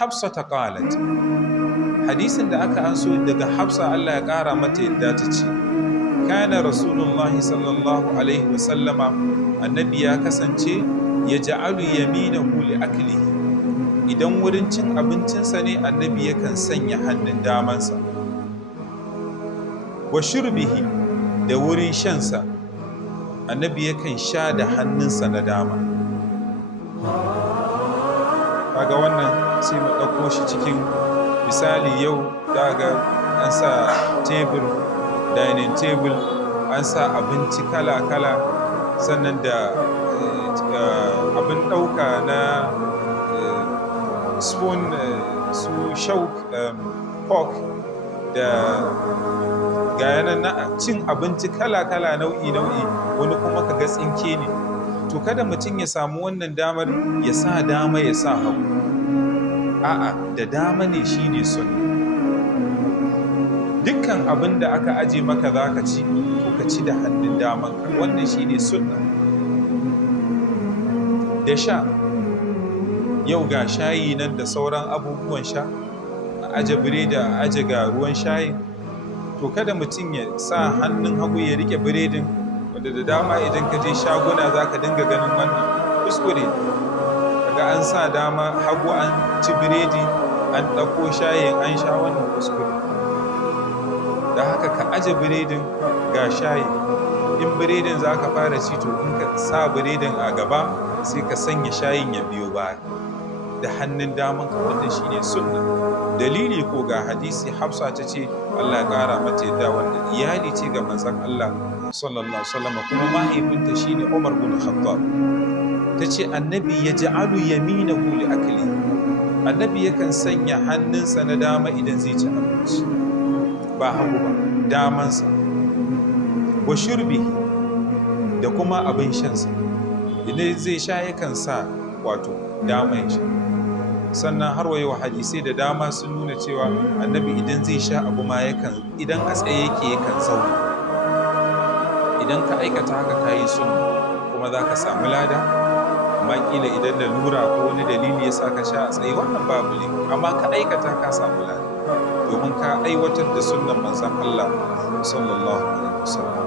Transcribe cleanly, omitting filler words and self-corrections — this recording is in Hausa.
Hafsa ta qalat, hadisin da aka anso daga Hafsa Allah ya kara mata yadda ta ce, kana rasulullahi sallallahu alaihi wasallama, annabi ya kasance ya ja'alu yaminahu li aklihi, idan wurin cin abincinsa ne annabi yakan sanya hannun damansa, wa shurbihi, da wurin shansa annabi yakan sha da hannunsa na dama. Kaga wannan sai mu ɗauko shi cikin misali yau daga an sa tebur, dining table, an sa abinci kala-kala, sannan da abin ɗauka na spoon, su shauk, fork, da gayanan na cin abinci kala-kala, nau'i-nau'i, wani kuma kaga tsinke ne. To kada mutum ya samu wannan damar ya sa dama ya sa hagu, a'a, da dama ne shi ne sunna. Dukkan abin da aka aje maka za ka ci, to ka ci da hannun damanka, wannan shi ne sunna. Da sha, yau ga shayi nan da sauran abubuwan sha, a aje biredi, a aje ga ruwan shayi, to kada mutum ya sa hannun hagu ya rike biredin, wanda da dama idan ka je shaguna za ka dinga ganin wannan kuskure. Kaga an sa dama hagu an ci biredi, an ɗauko shayin an sha, wannan kuskure. Da haka ka aje biredin ga shayi, in biredin za ka fara ci, to in ka sa biredin a gaba sai ka sanya shayin ya biyo baya da hannun damanka, wannan shine sunna. Dalili ko ga hadisi Hafsa ta ce Allah ya ƙara mata yadda, wanda iyali ce ga manzon Allah sallallahu alaihi wasallam, kuma mahaifinta shine Umar bin Khattab. Ta ce annabi ya ja'alu yaminahu li akli, annabi yakan sanya hannunsa na dama idan zai ci abinci, ba hagu ba, damansa. Wa shurbihi, da kuma abin shansa, idan zai sha yakan sa wato dama ya sha. Sannan har wayo hadisai da dama sun nuna cewa annabi idan zai sha abu ma yakan, idan a tsaye yake yakan zauna. Idan ka aikata haka ka yi sunna, kuma za ka samu lada. Amma kila idan da lura ko wani dalili ya sa ka sha a tsaye, wannan babu ne, amma ka aikata ka samu lada, domin ka aiwatar da sunnan manzon Allah sallallahu alaihi wasallam.